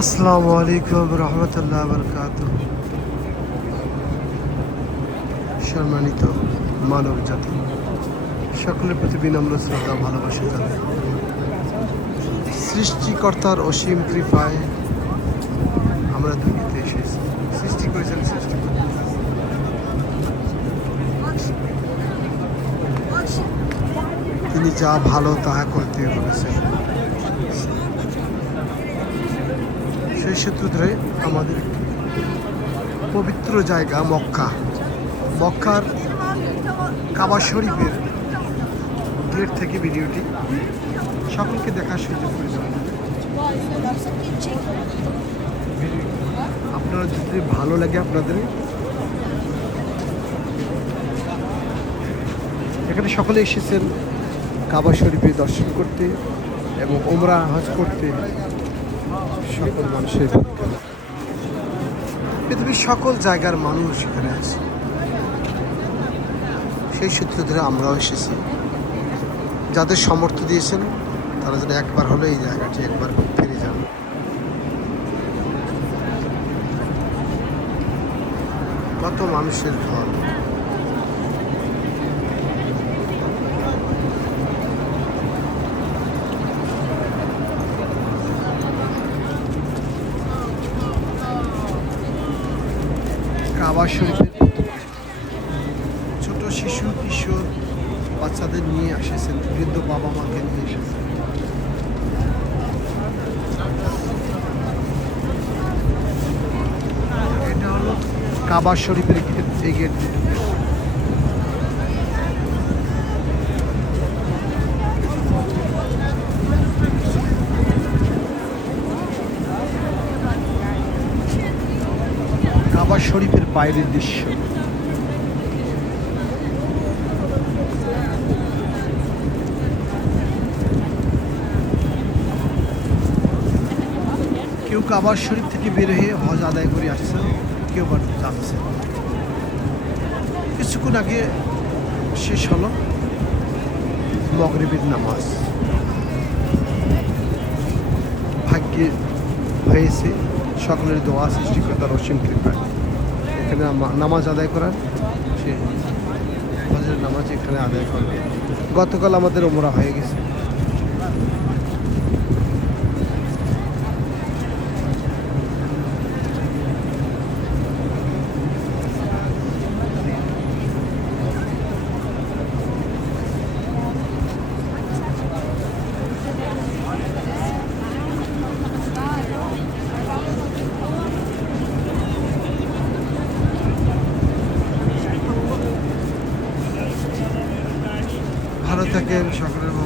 আসসালামু আলাইকুম রহমতুল্লাহ বরকাত। সম্মানিত মানব জাতি, সকলের প্রতি বিনম্র শ্রদ্ধা ভালোবাসা জানাই। সৃষ্টিকর্তার অসীম কৃপায় আমরা দুনিয়াতে এসেছি। সৃষ্টি করেছেন সৃষ্টিকর্তা। তিনি যা ভালো তাহা করতে বলেছেন। সেই সূত্র ধরে আমাদের পবিত্র জায়গা মক্কার কাবা শরীফের গেট থেকে ভিডিওটি সকলকে দেখার সুযোগ করে দেওয়া। আপনারা যদি ভালো লাগে আপনাদের, এখানে সকলে এসেছেন কাবা শরীফে দর্শন করতে এবং ওমরা হজ করতে। সকল মানুষের পৃথিবীর সকল জায়গার মানুষ এখানে আছে। সেই সূত্র ধরে আমরাও এসেছি। যাদের সামর্থ্য দিয়েছেন তারা যেন একবার হলে এই জায়গাটি একবার ফিরে যান। কত মানুষের ঘর, কাবা শরীফের ছোট শিশু কিশোর বাচ্চাদের নিয়ে এসেছেন, বৃদ্ধ বাবা মাকে নিয়ে এসেছেন। এটা হলো কাবা শরীফের গেট। এই গেট কাবা শরীফের বাইরের দৃশ্য। কেউ কাবা শরীফ থেকে বের হয়ে হজ আদায় করে আসছেন, কেউ বা যাচ্ছেন। কিছুক্ষণ আগে শেষ হলো মাগরিবের নামাজ। ভাগ্যে হয়েছে সকলের দোয়া, সৃষ্টিকর্তার অসীম কৃপায় এখানে নামাজ আদায় করার। সে হজের নামাজ এখানে আদায় করবে। গতকাল আমাদের ওমরা হয়ে গেছে। ভালো থাকেন সকলের।